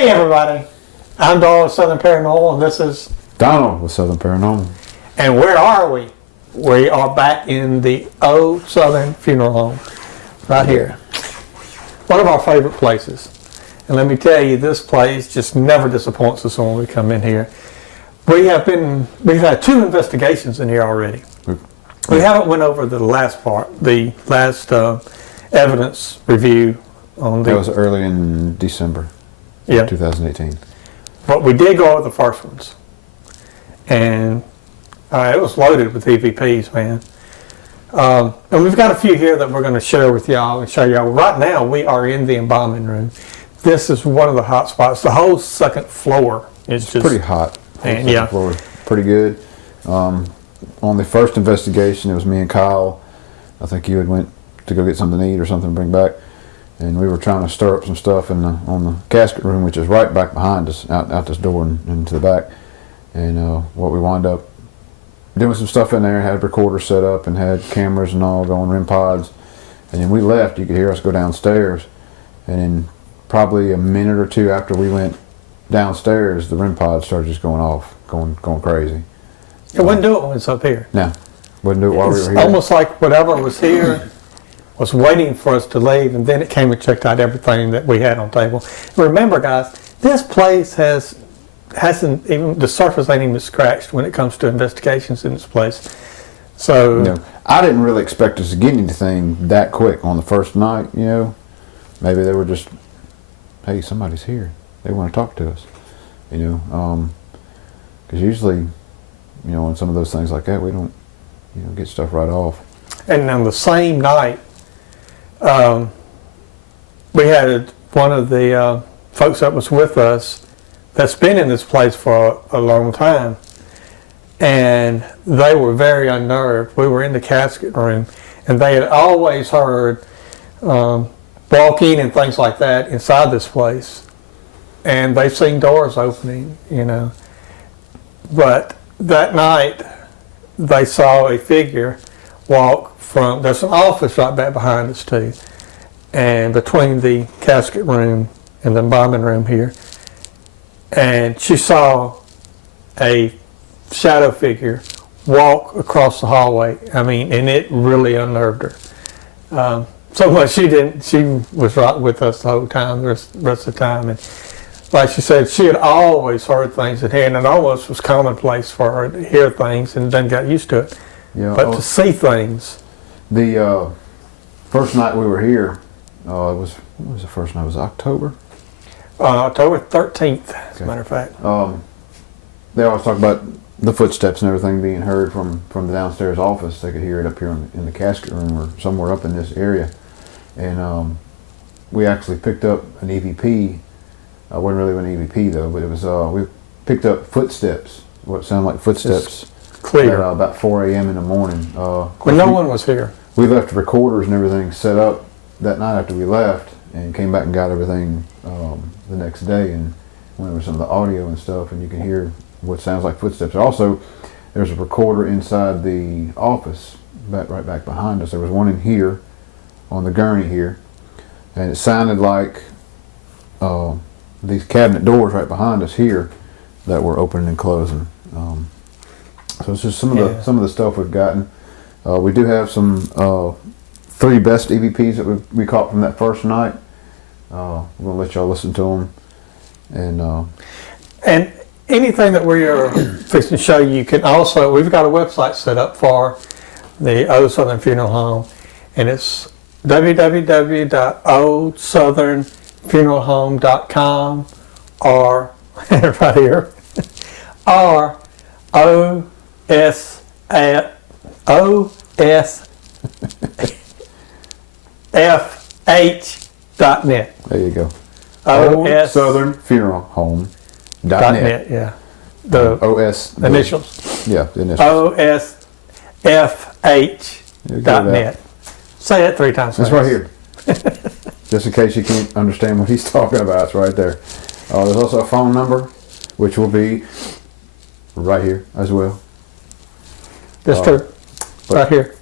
Hey everybody, I'm Donald with Southern Paranormal, and this is Donald with Southern Paranormal. And where are we? We are back in the old Southern Funeral Home, right here. One of our favorite places. And let me tell you, this place just never disappoints us when we come in here. We've had 2 investigations in here already. We haven't went over the last part, the last evidence review on the. That was early in December. Yeah. 2018. But we did go over the first ones. And it was loaded with EVPs, man. And we've got a few here that we're going to share with y'all and show y'all. Right now, we are in the embalming room. This is one of the hot spots. The whole second floor is just pretty hot. And yeah, floor was pretty good. On the first investigation, it was me and Kyle. I think you had went to go get something to eat or something to bring back. And we were trying to stir up some stuff on the casket room, which is right back behind us, out this door and into the back. And what we wound up doing some stuff in there, had recorders set up and had cameras and all going, REM pods. And then we left. You could hear us go downstairs. And then probably a minute or 2 after we went downstairs, the REM pods started just going off, going crazy. It wouldn't do it when it's up here. No, wouldn't do it while we were here. Almost like whatever was here was waiting for us to leave, and then it came and checked out everything that we had on the table. Remember, guys, this place hasn't even, the surface ain't even scratched when it comes to investigations in this place. So you know, I didn't really expect us to get anything that quick on the first night. You know, maybe they were just, hey, somebody's here. They want to talk to us. You know, because usually, you know, on some of those things like that, we don't, you know, get stuff right off. And on the same night, we had one of the folks that was with us that's been in this place for a long time, and they were very unnerved. We were in the casket room, and they had always heard walking and things like that inside this place, and they've seen doors opening, you know. But that night, they saw a figure walk from, there's an office right back behind us too, and between the casket room and the embalming room here, and she saw a shadow figure walk across the hallway. I mean, and it really unnerved her. So much she was right with us the whole time, the rest of the time. And like she said, she had always heard things in here, and it almost was commonplace for her to hear things and then got used to it. Yeah, but to see things. The first night we were here, what was the first night? It was October? October 13th, as a matter of fact. They always talk about the footsteps and everything being heard from the downstairs office. They could hear it up here in the casket room or somewhere up in this area. And we actually picked up an EVP. It wasn't really an EVP though, but it was, we picked up footsteps, what sounded like footsteps. Clear. At about 4 a.m. in the morning. When no one was here. We left recorders and everything set up that night after we left, and came back and got everything the next day and went over some of the audio and stuff, and you can hear what sounds like footsteps. Also, there's a recorder inside the office, right back behind us. There was one in here, on the gurney here, and it sounded like these cabinet doors right behind us here that were opening and closing. So it's just some of the stuff we've gotten. We do have some 3 best EVPs that we caught from that first night. We're gonna let y'all listen to them, and anything that we are fixing to show you, you can also, we've got a website set up for the Old Southern Funeral Home, and it's www.oldsouthernfuneralhome.com or right here, or osfh.net. there you go. OSouthernfuneralhome.net. Yeah. The OS initials. Yeah, the initials. osfh.net. Say that 3 times. It's right here. Just in case you can't understand what he's talking about, it's right there. There's also a phone number, which will be right here as well. That's true. Right here.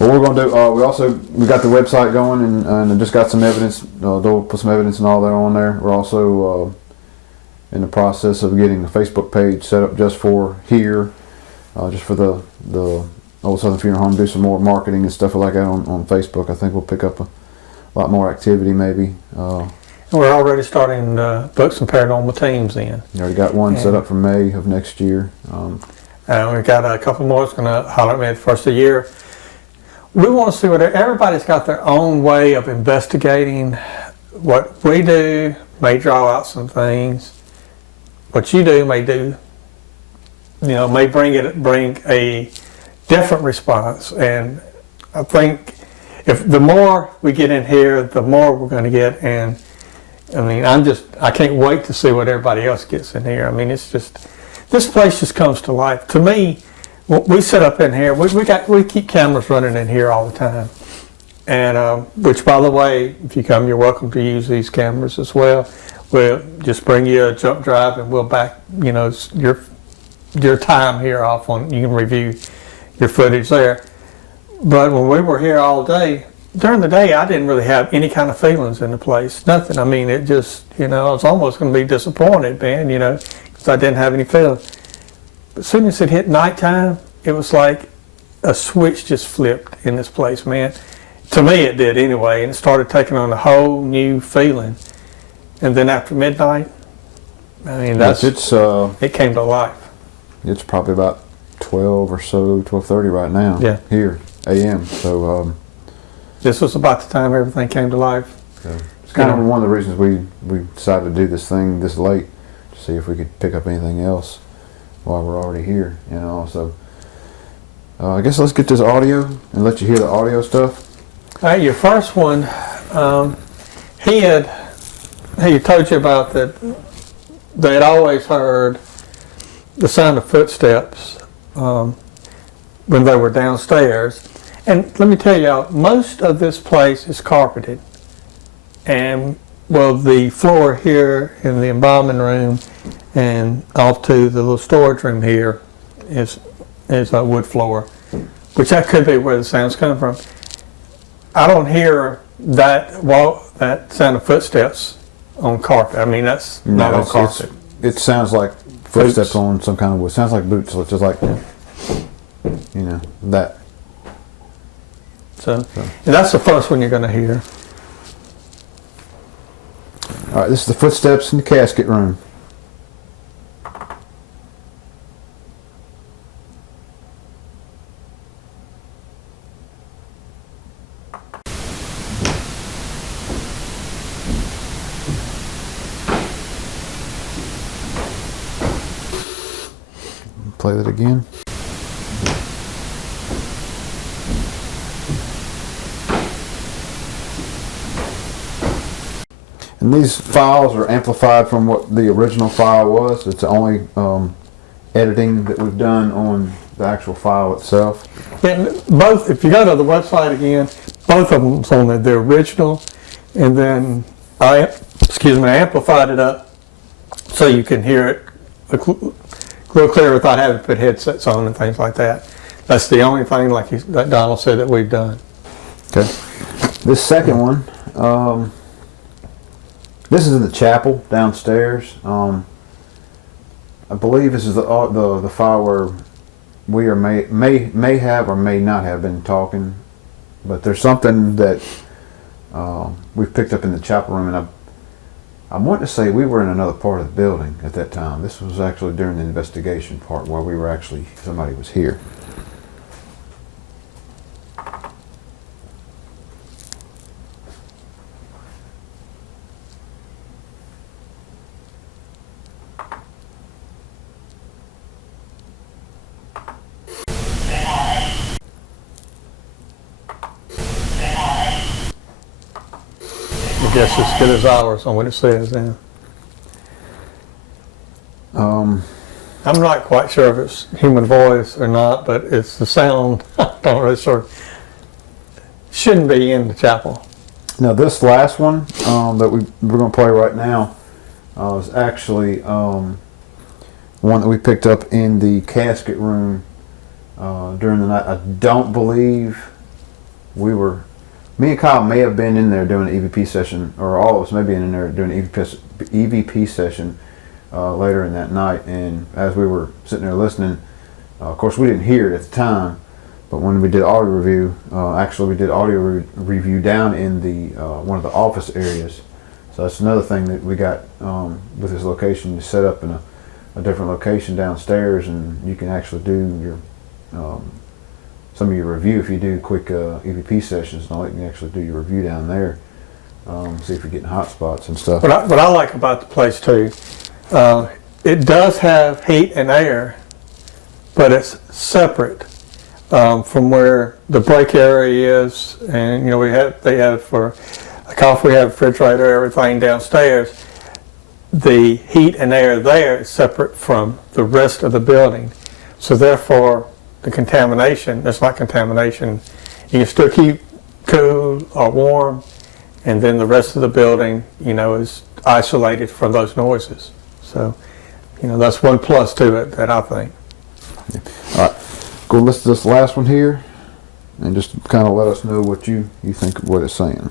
What we're gonna do, we got the website going and just got some evidence. They'll put some evidence and all that on there. We're also in the process of getting the Facebook page set up just for here, just for the Old Southern Funeral Home. Do some more marketing and stuff like that on Facebook. I think we'll pick up a lot more activity maybe. We're already starting to book some paranormal teams in. You already got one set up for May of next year. We've got a couple more that's going to holler at me at the first of the year. We want to see what everybody's got their own way of investigating. What we do may draw out some things. What you do, may bring a different response. And I think if the more we get in here, the more we're going to get. And I mean, I can't wait to see what everybody else gets in here. I mean, it's just, this place just comes to life. To me, we set up in here, we keep cameras running in here all the time. And, which by the way, if you come, you're welcome to use these cameras as well. We'll just bring you a jump drive and we'll back, your time here off on, you can review your footage there. But when we were here all day, during the day, I didn't really have any kind of feelings in the place. Nothing. I mean, it just, I was almost going to be disappointed, man, because I didn't have any feelings. But as soon as it hit nighttime, it was like a switch just flipped in this place, man. To me, it did anyway, and it started taking on a whole new feeling. And then after midnight, I mean, it came to life. It's probably about 12 or so, 12:30 right now. Yeah. Here, a.m. So this was about the time everything came to life. So it's kind of one of the reasons we decided to do this thing this late, to see if we could pick up anything else while we're already here. So I guess let's get this audio and let you hear the audio stuff. All right, your first one, he told you about that. They had always heard the sound of footsteps when they were downstairs. And let me tell y'all, most of this place is carpeted. And, well, the floor here in the embalming room and off to the little storage room here is a wood floor, which that could be where the sound's coming from. I don't hear that sound of footsteps on carpet. I mean, that's not on carpet. It sounds like footsteps on some kind of wood. It sounds like boots. So it's just like, that. So, and that's the first one you're going to hear. All right, this is the footsteps in the casket room. Play that again. And these files are amplified from what the original file was. It's the only editing that we've done on the actual file itself. And both, if you go to the website again, both of them's on the original, and then I amplified it up so you can hear it a little clearer without having to put headsets on and things like that. That's the only thing, like Donald said, that we've done. Okay. This second one, this is in the chapel downstairs. I believe this is the file where we are may have or may not have been talking, but there's something that we've picked up in the chapel room, and I want to say we were in another part of the building at that time. This was actually during the investigation part where we were actually, somebody was here. I guess as good as ours on what it says then. I'm not quite sure if it's human voice or not, but it's the sound. I don't really sure. Shouldn't be in the chapel. Now this last one that we're going to play right now is actually one that we picked up in the casket room during the night. I don't believe me and Kyle may have been in there doing an EVP session, or all of us may be in there doing an EVP session later in that night. And as we were sitting there listening, of course we didn't hear it at the time, but when we did audio review, actually we did audio review down in the one of the office areas. So that's another thing that we got with this location. You set up in a different location downstairs, and you can actually do your some of your review if you do quick EVP sessions and all. You can actually do your review down there. See if you're getting hot spots and stuff. What I like about the place too, it does have heat and air, but it's separate from where the break area is. And you know, they have for a coffee, we have a refrigerator, everything downstairs. The heat and air there is separate from the rest of the building, so therefore the contamination, it's not contamination. You can still keep cool or warm, and then the rest of the building, you know, is isolated from those noises. So, you know, that's one plus to it that I think. Yeah. All right, go listen to this last one here, and just kind of let us know what you think of what it's saying.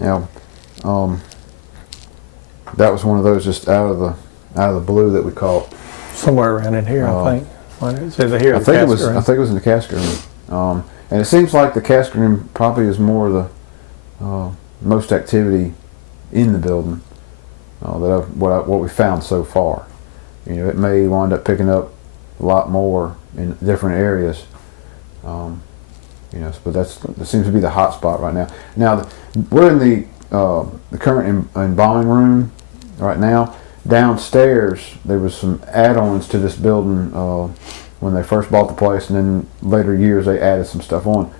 Now, that was one of those just out of the blue that we caught. Somewhere around in here, I think. It's either here or I the think casket it was in the casket room. And it seems like the casket room probably is more the most activity in the building what we found so far. You know, it may wind up picking up a lot more in different areas. You know, but that seems to be the hot spot right now. Now we're in the current embalming room right now. Downstairs there was some add-ons to this building when they first bought the place, and then later years they added some stuff on.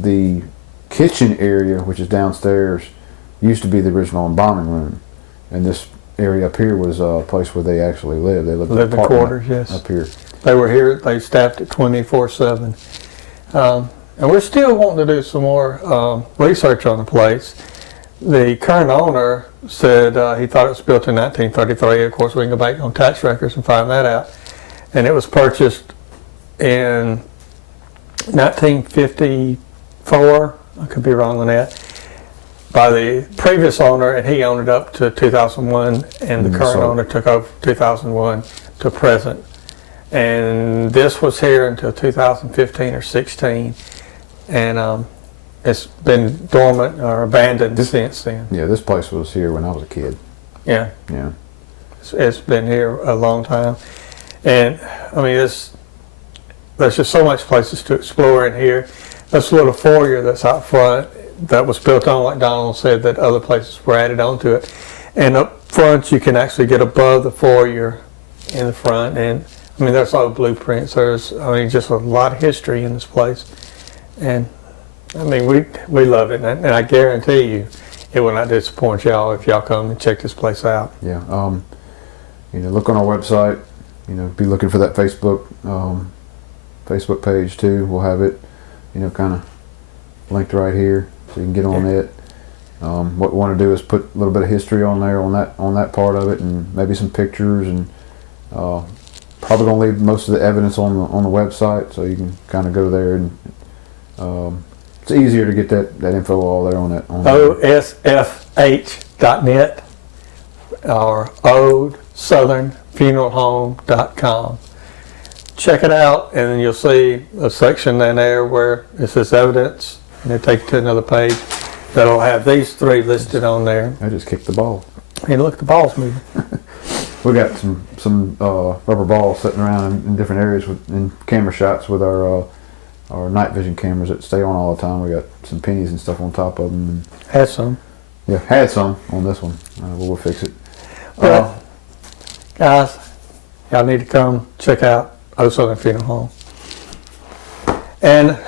The kitchen area, which is downstairs, used to be the original embalming room, and this area up here was a place where they actually lived. They lived in quarters, yes. Up here. They were here. They staffed it 24/7. And we're still wanting to do some more research on the place. The current owner said he thought it was built in 1933. Of course, we can go back on tax records and find that out. And it was purchased in 1954. I could be wrong on that. By the previous owner, and he owned it up to 2001, and the current owner took over 2001 to present. And this was here until 2015 or 16, and it's been dormant or abandoned since then. Yeah, this place was here when I was a kid. Yeah. Yeah. It's been here a long time, and I mean, there's just so much places to explore in here. This little foyer that's out front that was built on, like Donald said, that other places were added onto it, and up front you can actually get above the foyer in the front, and I mean, there's old blueprints. There's, I mean, just a lot of history in this place, and I mean, we love it, and I guarantee you, it will not disappoint y'all if y'all come and check this place out. Yeah. You know, look on our website. You know, be looking for that Facebook page too. We'll have it, you know, kind of linked right here, so you can get on it. What we want to do is put a little bit of history on there on that part of it, and maybe some pictures, and probably gonna leave most of the evidence on the website, so you can kind of go there, and it's easier to get that info all there on that. OSFH.net or OldSouthernFuneralHome.com. Check it out, and then you'll see a section in there where it says evidence, and it takes you to another page that'll have these three listed on there. I just kicked the ball. Hey, look, the ball's moving. We got some rubber balls sitting around in different areas in camera shots with our night vision cameras that stay on all the time. We got some pennies and stuff on top of them. And Had some. yeah, had some on this one. We'll fix it. Well, guys, y'all need to come check out Old Southern Funeral Home. And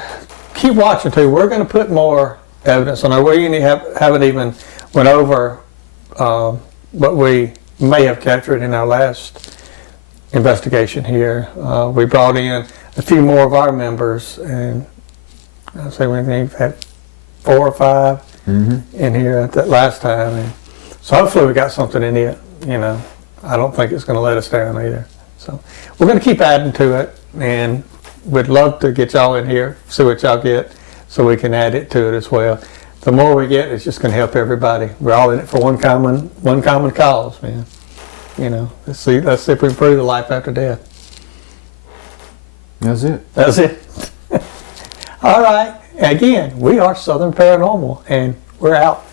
keep watching too. We're going to put more evidence on there. We haven't even went over what we may have captured in our last investigation here. We brought in a few more of our members, and I'd say we've had 4 or 5 in here at that last time. And so hopefully we got something in it, you know. I don't think it's going to let us down either. So we're going to keep adding to it, and we'd love to get y'all in here, see what y'all get, so we can add it to it as well. The more we get, it's just going to help everybody. We're all in it for one common cause, man. You know, let's see if we improve the life after death. That's it. That's it. All right. Again, we are Southern Paranormal, and we're out.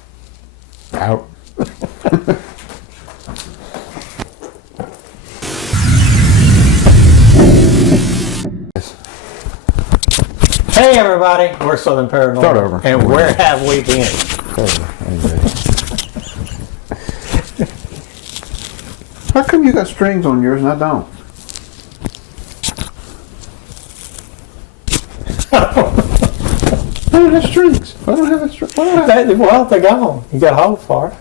Out. Hey everybody, we're Southern Paranormal. Start over. And where have we been? How come you got strings on yours and I don't? I don't have strings. I don't have a string. Well, they're gone. You got a hold for it.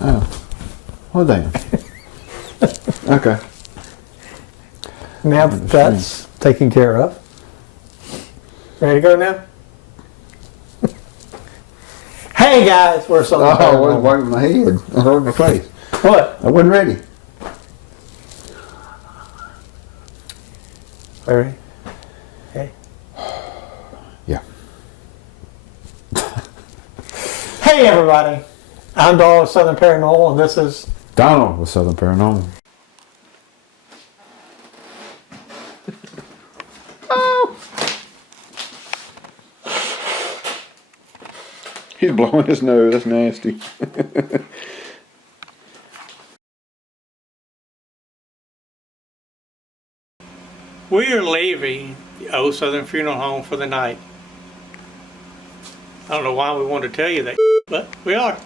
Oh. Well, damn. Okay. Now that that's taken care of. Ready to go now? Hey guys, we're Southern I was Paranormal. wiping my head. I hurt my face. What? I wasn't ready. Ready? Okay. Yeah. Hey everybody, I'm Donald of Southern Paranormal, and this is Donald with Southern Paranormal. He's blowing his nose. That's nasty. We are leaving the Old Southern Funeral Home for the night. I don't know why we wanted to tell you that, but we are.